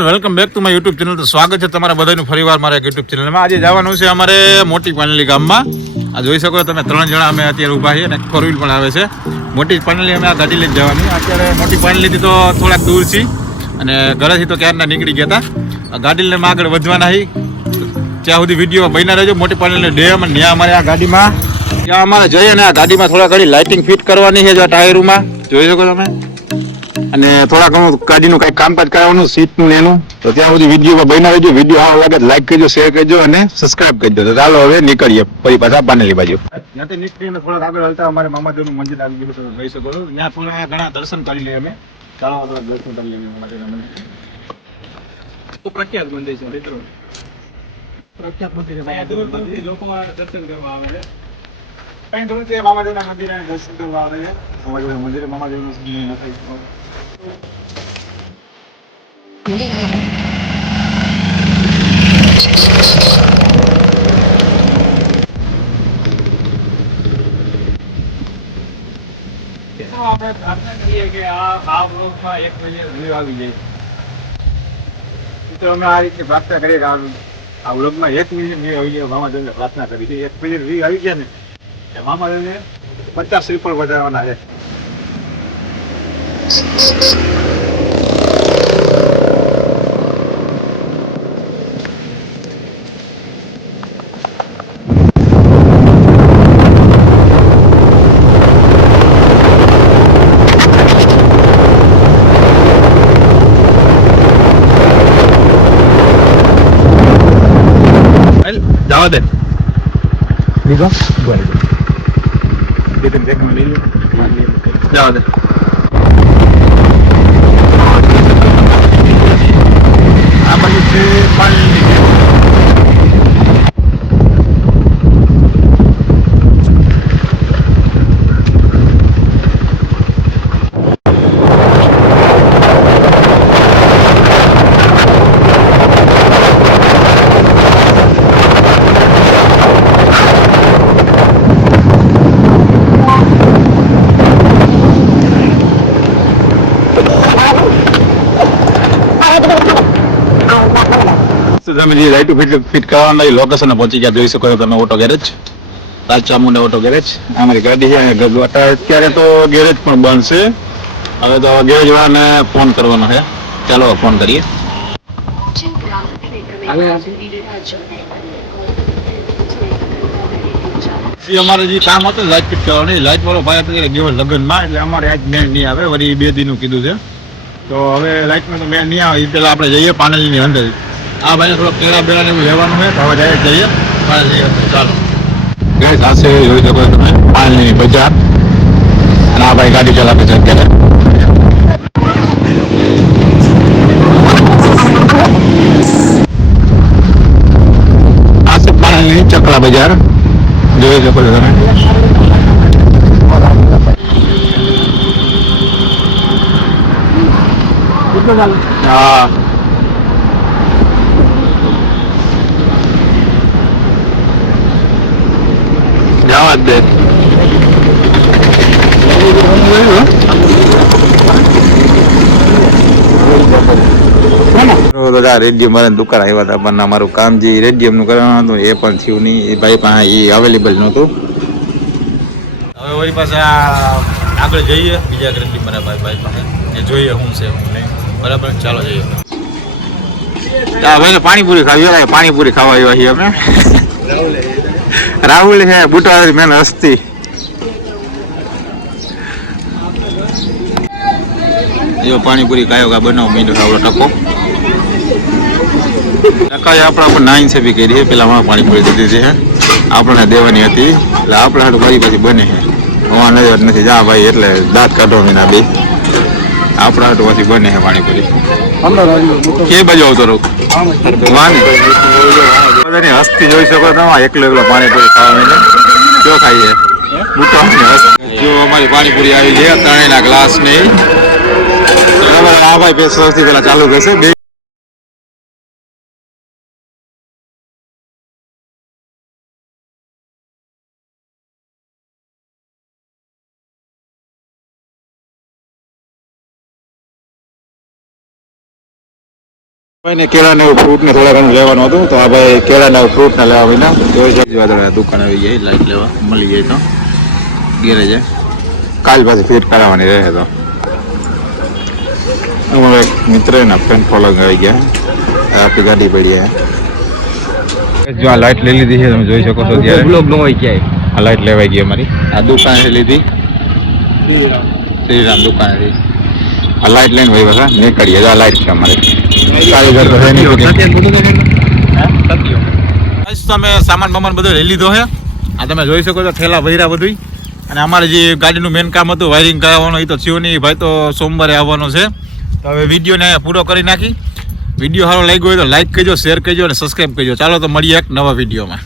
Welcome back to my YouTube channel તો સ્વાગત છે તમારા બધાનું ફરીવાર મારા યુટ્યુબ ચેનલમાં આજે જવાનું છે અમારે મોટી પાનલી ગામમાં. આ જોઈ શકો તમે, ત્રણ જણા અમે અત્યારે ઊભા છીએ અને ફોર વ્હીલ પણ આવે છે. મોટી પાનલી અમે આ ગાડી લઈને જવાની. અત્યારે મોટી પાનલીથી તો થોડાક દૂર છીએ. અને ઘરેથી તો ક્યારના નીકળી ગયા હતા. ગાડી લઈને આગળ વધવાના છીએ. ત્યાં સુધી વીડિયો બન્યા રહેજો. મોટી પાનલી ડેમ અને ત્યાં અમારે આ ગાડીમાં. ત્યાં અમારે જઈએ ને આ ગાડીમાં થોડા ઘડી લાઇટિંગ ફિટ કરવાની છે જો ટાયરોમાં જોઈ શકો તમે? અને થોડા ઘણું ગાડીનું કઈ કામકાજ કરાવવાનું સીટનું ને એનું. તો ત્યાં સુધી વિડીયોમાં બનાવી દેજો વીડિયો આવો લાગે લાઈક કરજો શેર કરજો અને સબસ્ક્રાઇબ કરજો. તો ચાલો હવે નીકળીએ ફરી પાછા પાનેલી બાજુ. ત્યાંથી નીકળીને થોડા આગળ હલતા અમારે મામાદેવનું મંદિર આવી ગયું તો જઈ શકો છો. ત્યાં થોડા ઘણા દર્શન કરી લઈએ અમે. ચાલો દર્શન કરી લઈએ મામાદેવના મંદિર. તો પ્રખ્યાત મંદિર છે મિત્રો. પ્રખ્યાત મંદિર છે લોકો દર્શન કરવા આવે છે. કઈ થોડું તે મામાદેવના મંદિરે દર્શન કરવા આવે છે. મામાદેવના મંદિરે મામાદેવનું નથી. આપણે પ્રાર્થના કરીએ કે આ આ બ્લોકમાં એક વાગે વ્યૂ આવી જાય તો અમે આ રીતે પ્રાર્થના કરીએ કે આ- વ્લોગમાં એક મિનિટ વ્યૂ આવી જાય મામાદેવને પ્રાર્થના કરી એક મિનિટ વ્યૂ આવી ગયા ને એ મામાદેવને પચાસ રૂપિયા વધારવાના છે જવા દે લીધો જવા દે આ બાજુ છે પાણીની ટાંકી. તો તમે જે લાઈટો ફિટ ફિટ કરવાના લોકેશન પહોંચી ગયા. જોઈ શકો છો તમે auto garage Rajchamunda auto garage અમારી ગાડી છે અત્યારે તો ગેરેજ પણ બંધ છે. હવે તો ગેરેજ વાળાને ફોન કરવાનો છે. ચાલો ફોન કરીએ. એ અમારે જે કામ હતું લાઈટ ફિટ કરવાની. લાઈટ વાળો ભાઈ અત્યારે ગયો લગ્નમાં. એટલે અમારે આજ મેળ નહીં આવે. વળી બે દિનનું કીધું છે. તો હવે લાઈટમાં તો મેળ નહીં આવે. એ પેલા આપણે જઈએ પાનેલીની અંદર. આ ભાઈને થોડોક કેળા બેળા ને લેવાનું છે. હવે ડાયરેક્ટ જઈએ. પાનેલી અંદર ચાલો. ગઈ જોઈ શકો છો તમે. પાનેલીની બજાર. અને આ ભાઈ ગાડી ચલાવે છે અત્યારે. આ છે પાનેલીની ચકલા બજાર. જોઈ શકો છો તમે. હા. જવા જ દે રેડિયમ મારે દુકાન આવ્યા હતા પણ અમારું કામ જે રેડિયમનું કરવાનું હતું એ પણ થયું નહીં. એ ભાઈ પાસે એ અવેલેબલ નહોતું. હવે વળી પાસે આગળ જઈએ બીજા રેડિયમ મારા ભાઈ ભાઈ પાસે. એ જોઈએ શું છે શું નહીં. બરાબર? ચાલો જઈએ. હા ભાઈ પાણીપુરી ખાવી પાણીપુરી ખાવા આવ્યા છીએ અમે રાહુલ હે બુટવાળી મેન હસ્તી. જો પાણીપુરી કાયો કા બનાવ મીંડો ખાવડો ટકો. ટકા આપણે આપણે નાઈન છે બી કરી પેલા મારા પાણીપુરી દીધી છે આપણે દેવાની હતી એટલે આપણે હાટું ફરી પછી બને છે હું નજર નથી જા ભાઈ એટલે દાંત કાઢો મીના બે. આપણા હાટું પછી બને છે પાણીપુરી. કે બાજુ આવતો રહું? વાની? બધાની હસ્તી જોઈ શકો તમે એકલો એકલો પાણીપુરી ખાવાની કયો ખાઈએ. બુટાની હસ્તી. જો અમારી પાણીપુરી આવી છે. ત્રણેયના ગ્લાસની બરાબર. આ ભાઈ બે સૌથી પેલા ચાલુ કરશે. બે ભાઈને કેળા ને ફ્રૂટ ને થોડા ઘણું લેવાનું હતું. તો આ ભાઈ કેળા ને ફ્રૂટ ને લેવા વિના જોઈ જાય વાદળ દુકાન આવી જાય લાઈટ લેવા. મળી જાય તો. ઘેરે જાય કાલ પાછી ફિટ કરાવવાની રહે તો. અમારા એક મિત્ર એના ફ્રેન્ડ ફોલોઈંગ આવી ગયા. આ આપણી ગાડી પડી ગયા જો આ લાઈટ લઈ લીધી છે તમે જોઈ શકો છો ત્યારે બ્લોક નો હોય ક્યાંય. આ લાઈટ લેવાઈ ગઈ અમારી. આ દુકાને લીધી. શ્રીરામ. દુકાનેથી આ લાઈટ લઈને ભાઈ બધા નીકળીએ. આ લાઈટ છે અમારે. કારીગર તો છે નહીં. તમે સામાન બામાન બધો લઈ લીધો છે આ તમે જોઈ શકો છો થેલા વૈરા બધું અને અમારે જે ગાડીનું મેન કામ હતું વાયરિંગ કરાવવાનું એ તો થયું નહીં. ભાઈ તો સોમવારે આવવાનો છે. તો હવે વિડીયોને અહીંયા પૂરો કરી નાખી. વીડિયો સારો લાગ્યો હોય તો લાઈક કરજો શેર કરજો અને સબસ્ક્રાઈબ કરજો. ચાલો તો મળીએ એક નવા વિડીયોમાં.